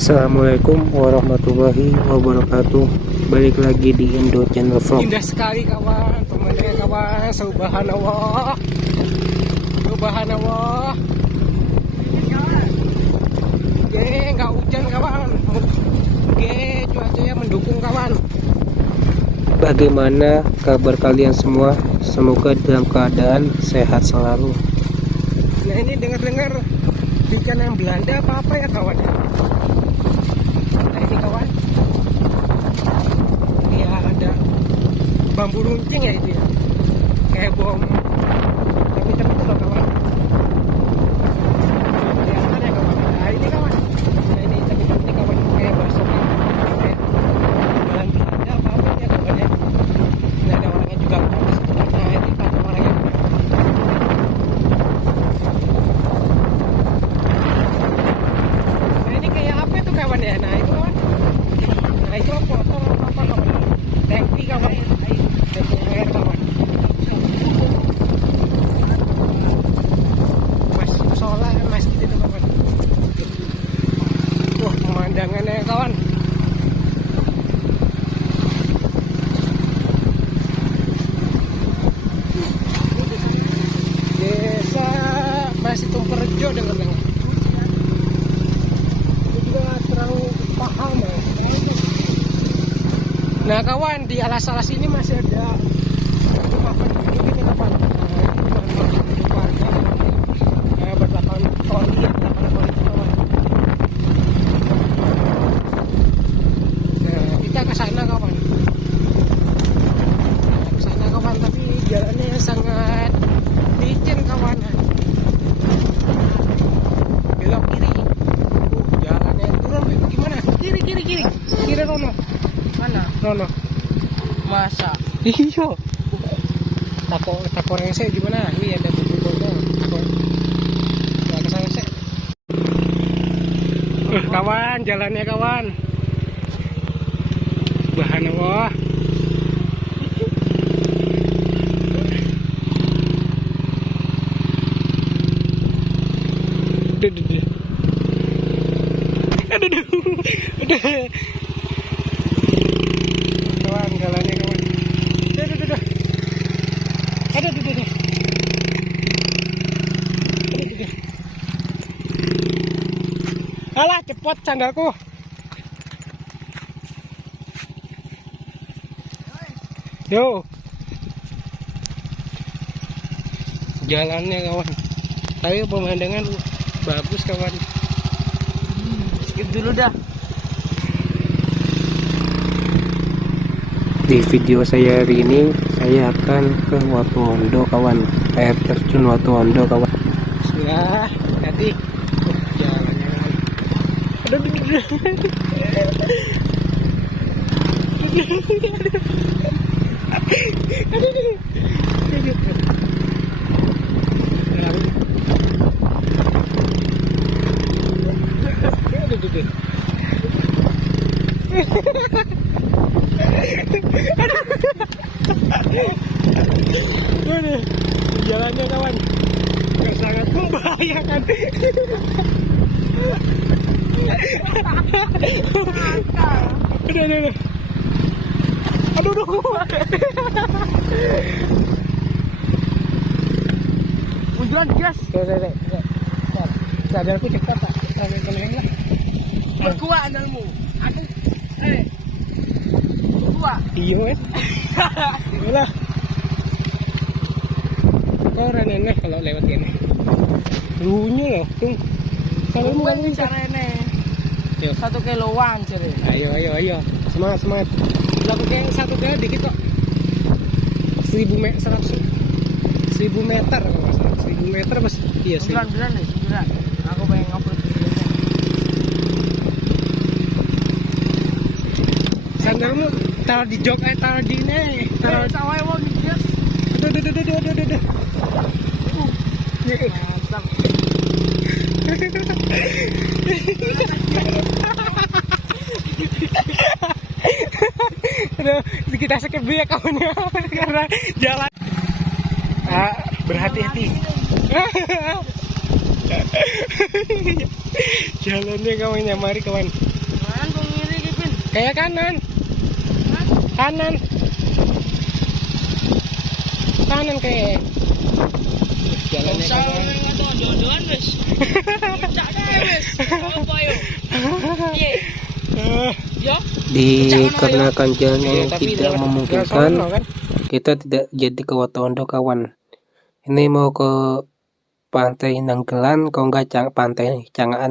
Assalamualaikum warahmatullahi wabarakatuh. Balik lagi di Indo Channel Vlog. Indah sekali kawan, pemandangan kawan. Subhanallah, subhanallah. Nggak hujan kawan. Cuacanya mendukung kawan. Bagaimana kabar kalian semua? Semoga dalam keadaan sehat selalu. Nah ini dengar-dengar ikan yang Belanda apa ya kawan? Nah ini kawan, ya ada bambu runcing ya itu ya, kayak bom tapi itu loh kawan. Kelihatan ya kawan. Nah ini kawan, nah ini tapi kawan kayak bakso kayak jalan Belanda apa ya kawan ya. Nah ada orangnya juga kawan di situ. Nah ini ada orangnya. Nah ini kayak apa itu kawan ya? Nah itu kawan. Nah itu motor apa kawan? Tangki kawan. Tangki air kawan. Mas solar masjid itu kawan. Wah pemandangannya kawan. Desa masih Tumperjo dengar-dengar. Itu juga nggak terlalu paham ya. Nah kawan, di alas-alas ini masih ada rumah penduduk ini kawan. Berlapan koli itu kawan. Nah kita ke sana kawan. Ke sana kawan, tapi jalannya sangat licin kawan. Belok kiri. Jalannya turun gimana? Kiri Rono. Mana? Rono. Masa? Iya. Tako rese gimana? Ini ada bubur-bubur. Nah, kesana sih. Kawan, jalannya kawan. Subhanallah. Aduh. Kawan, jalannya kawan. Aduh. Alah, cepot sandalku. Yo. Jalannya kawan. Tapi pemandangan bagus kawan. Skip dulu dah. Di video saya hari ini saya akan ke Watuondo kawan. Air terjun Watuondo kawan. Bismillah, hati. Jalannya kawan. Jalannya kawan sangat membahayakan. Aduh. Hujan gas. Sadarku cepat tak. Tenang lah. Berkuat andalmu. Aku. Berkuat. Iya Iyalah. Kau orang aneh kalau lewat ini. Lunya loh, tung. Kalau mau Bukan cara ini. Yuk. 1 kiloan ceri. Ayo. Semangat. Laku kayak 1 kilo dikit kok. 1000 meter kalau nggak salah. 1000 meter mas. Iya sih. 9 nih, 9. Aku pengen ngupload videonya. Sandalmu taruh di jok, taruh di ini. Taruh Sawai mau gas. Aduh. Mantap. Aduh, kita skip dulu ya kawannya karena jalan. Berhati-hati. Jalannya kawannya, mari kawan. Kayak kanan. Kanan. Kanan kayak. Jalannya Usah kanan. ngato jodohan wis. Puncak kae wis. Apa yo? Piye? Yo. Dikarenakan jalan Iya, yang tapi tidak lewat memungkinkan, sono kan. kita tidak jadi ke Watondo kawan. Ini mau ke pantai Nanggelan, kalau nggak pantai Cangaan.